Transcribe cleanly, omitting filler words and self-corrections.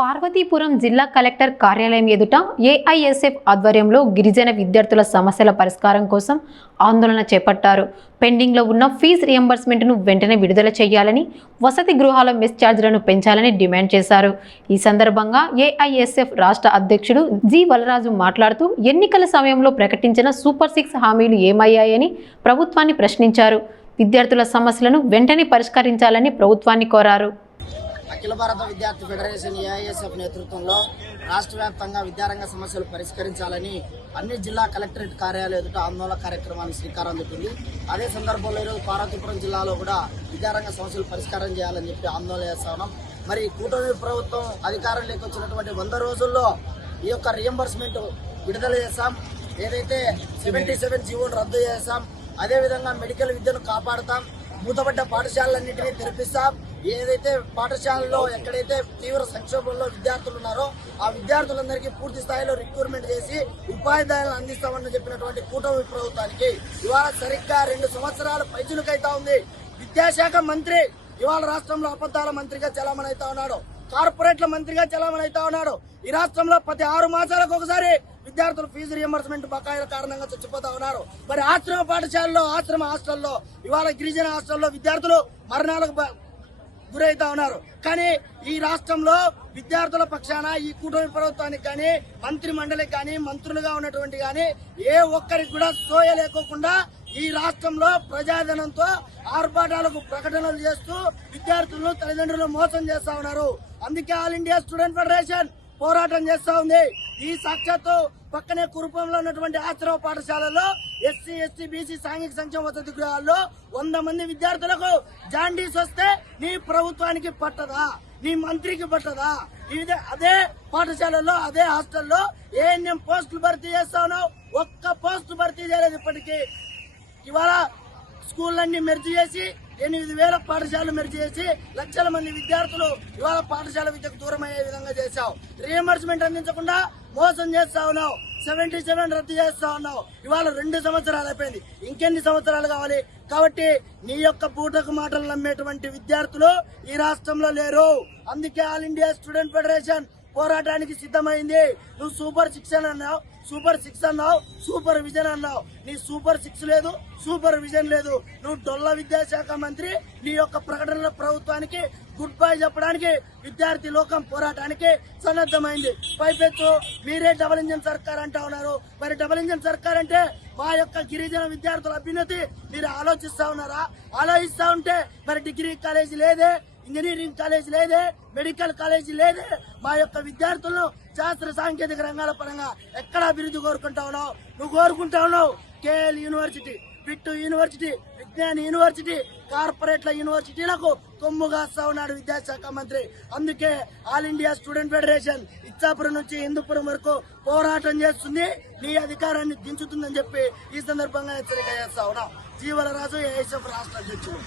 పార్వతీపురం జిల్లా కలెక్టర్ కార్యాలయం ఎదుట ఏఐఎస్ఎఫ్ ఆధ్వర్యంలో గిరిజన విద్యార్థుల సమస్యల పరిష్కారం కోసం ఆందోళన చేపట్టారు. పెండింగ్లో ఉన్న ఫీజు రియంబర్స్మెంట్ను వెంటనే విడుదల చేయాలని, వసతి గృహాల మెస్ ఛార్జీలను పెంచాలని డిమాండ్ చేశారు. ఈ సందర్భంగా ఏఐఎస్ఎఫ్ రాష్ట్ర అధ్యక్షుడు జి వలరాజు మాట్లాడుతూ ఎన్నికల సమయంలో ప్రకటించిన సూపర్ 6 హామీలు ఏమయ్యాయని ప్రభుత్వాన్ని ప్రశ్నించారు. విద్యార్థుల సమస్యలను వెంటనే పరిష్కరించాలని ప్రభుత్వాన్ని కోరారు. అఖిల భారత విద్యార్థి ఫెడరేషన్ ఏఐఎస్ఎఫ్ నేతృత్వంలో రాష్ట్ర వ్యాప్తంగా విద్యారంగ సమస్యలు పరిష్కరించాలని అన్ని జిల్లా కలెక్టరేట్ కార్యాలయం ఎదుట ఆందోళన కార్యక్రమానికి శ్రీకారం చుట్టింది. అదే సందర్భంలో ఈరోజు పార్వతీపురం జిల్లాలో కూడా విద్యారంగ సమస్యలు పరిష్కారం చేయాలని చెప్పి ఆందోళన చేస్తా ఉన్నాం. మరి కూటమి ప్రభుత్వం అధికారంలోకి వచ్చినటువంటి 100 రోజుల్లో ఈ యొక్క రియంబర్స్మెంట్ విడుదల చేశాం. ఏదైతే 77 జీవోను రద్దు చేశాం. అదేవిధంగా మెడికల్ విద్యను కాపాడుతాం. మూతపడ్డ పాఠశాలలన్నింటినీ తెరిపిస్తాం. ఏదైతే పాఠశాలలో ఎక్కడైతే తీవ్ర సంక్షోభంలో విద్యార్థులు ఉన్నారో ఆ విద్యార్థులందరికీ పూర్తి స్థాయిలో రిక్రూట్మెంట్ చేసి ఉపాధ్యాయులను అందిస్తామని చెప్పినటువంటి కూటమి ప్రభుత్వానికి ఇవాళ సరిగ్గా 2 సంవత్సరాల పైచులకైతా ఉంది. విద్యాశాఖ మంత్రి ఇవాళ రాష్ట్రంలో అబద్ధాల మంత్రిగా చలామణి అవుతా ఉన్నాడు. కార్పొరేట్ల మంత్రిగా చలామణి అవుతా ఉన్నాడు. ఈ రాష్ట్రంలో ప్రతి 6 మాసాలకు ఒకసారి విద్యార్థులు ఫీజు రియంబర్స్మెంట్ బకాయిల కారణంగా చచ్చిపోతా ఉన్నారు. మరి ఆశ్రమ పాఠశాలలో, ఆశ్రమ హాస్టల్లో, ఇవాళ గిరిజన హాస్టల్లో విద్యార్థులు మరణాలకు గురైతా ఉన్నారు. కానీ ఈ రాష్ట్రంలో విద్యార్థుల పక్షాన ఈ కూటమి ప్రభుత్వానికి కానీ, మంత్రి మండలికి కానీ, మంత్రులుగా ఉన్నటువంటి కానీ ఏ ఒక్కరికి కూడా సోయ లేకోకుండా ఈ రాష్ట్రంలో ప్రజాధనంతో ఆర్భాటాలకు ప్రకటనలు చేస్తూ విద్యార్థులను, తల్లిదండ్రులను మోసం చేస్తా ఉన్నారు. అందుకే ఆల్ ఇండియా స్టూడెంట్ ఫెడరేషన్ పోరాటం చేస్తా ఉంది. ఈ సాక్షాత్తు పక్కనే కురుపంలో ఉన్నటువంటి ఆశ్రమ పాఠశాలలో ఎస్సీ, ఎస్టీ, బీసీ సాంఘిక సంక్షేమ వసతి గృహాల్లో 100 మంది విద్యార్థులకు జాండీస్ వస్తే నీ ప్రభుత్వానికి పట్టదా, నీ మంత్రికి పట్టదా? అదే పాఠశాలలో, అదే హాస్టల్లో ఏఎన్ఎం పోస్టులు భర్తీ చేస్తా ఉన్నావు. ఒక్క పోస్టు భర్తీ చేయలేదు ఇప్పటికీ. ఇవాళ స్కూళ్ళన్నీ మెర్జీ చేసి 8,000 పాఠశాలలు మెర్జీ చేసి లక్షల మంది విద్యార్థులు ఇవాళ పాఠశాల విద్యకు దూరం అయ్యే విధంగా చేశావు. రియంబర్స్మెంట్ అందించకుండా మోసం చేస్తా ఉన్నావు. 77 రద్దు చేస్తా ఉన్నావు. ఇవాళ 2 సంవత్సరాలు అయిపోయింది. ఇంకెన్ని సంవత్సరాలు కావాలి? కాబట్టి నీ యొక్క బూటకు మాటలు నమ్మేటువంటి విద్యార్థులు ఈ రాష్ట్రంలో లేరు. అందుకే ఆల్ ఇండియా స్టూడెంట్ ఫెడరేషన్ పోరాటానికి సిద్ధమైంది. నువ్వు సూపర్ 6 అన్నావు, సూపర్ 6 అన్నావు, సూపర్ విజన్ అన్నావు. నీ సూపర్ 6 లేదు, సూపర్ విజన్ లేదు. నువ్వు డొల్ల విద్యాశాఖ మంత్రి. నీ యొక్క ప్రకటనల ప్రభుత్వానికి గుడ్ బై చెప్పడానికి విద్యార్థి లోకం పోరాటానికి సన్నద్ధమైంది. పైపెచ్చు మీరే డబుల్ ఇంజన్ సర్కార్ అంటా ఉన్నారు. మరి డబుల్ ఇంజన్ సర్కార్ అంటే మా యొక్క గిరిజన విద్యార్థుల అభ్యున్నతి మీరు ఆలోచిస్తా ఉన్నారా? ఆలోచిస్తా ఉంటే మరి డిగ్రీ కాలేజీ లేదే, ఇంజనీరింగ్ కాలేజీ లేదే, మెడికల్ కాలేజీ లేదే. మా యొక్క విద్యార్థులను శాస్త్ర సాంకేతిక రంగాల పరంగా ఎక్కడ అభివృద్ధి కోరుకుంటా ఉన్నావు? నువ్వు కోరుకుంటా ఉన్నావు కేఎల్ యూనివర్సిటీ, బిట్టు యూనివర్సిటీ, విజ్ఞాన్ యూనివర్సిటీ, కార్పొరేట్ల యూనివర్సిటీలకు కొమ్ము కాస్తా ఉన్నాడు విద్యాశాఖ మంత్రి. అందుకే all India student federation Ichchapuram నుంచి హిందూపురం వరకు పోరాటం చేస్తుంది. నీ అధికారాన్ని దించుతుందని చెప్పి ఈ సందర్భంగా హెచ్చరిక చేస్తా ఉన్నాం. జి వలరాజు, ఏఐఎస్ఎఫ్ రాష్ట్ర అధ్యక్షుడు.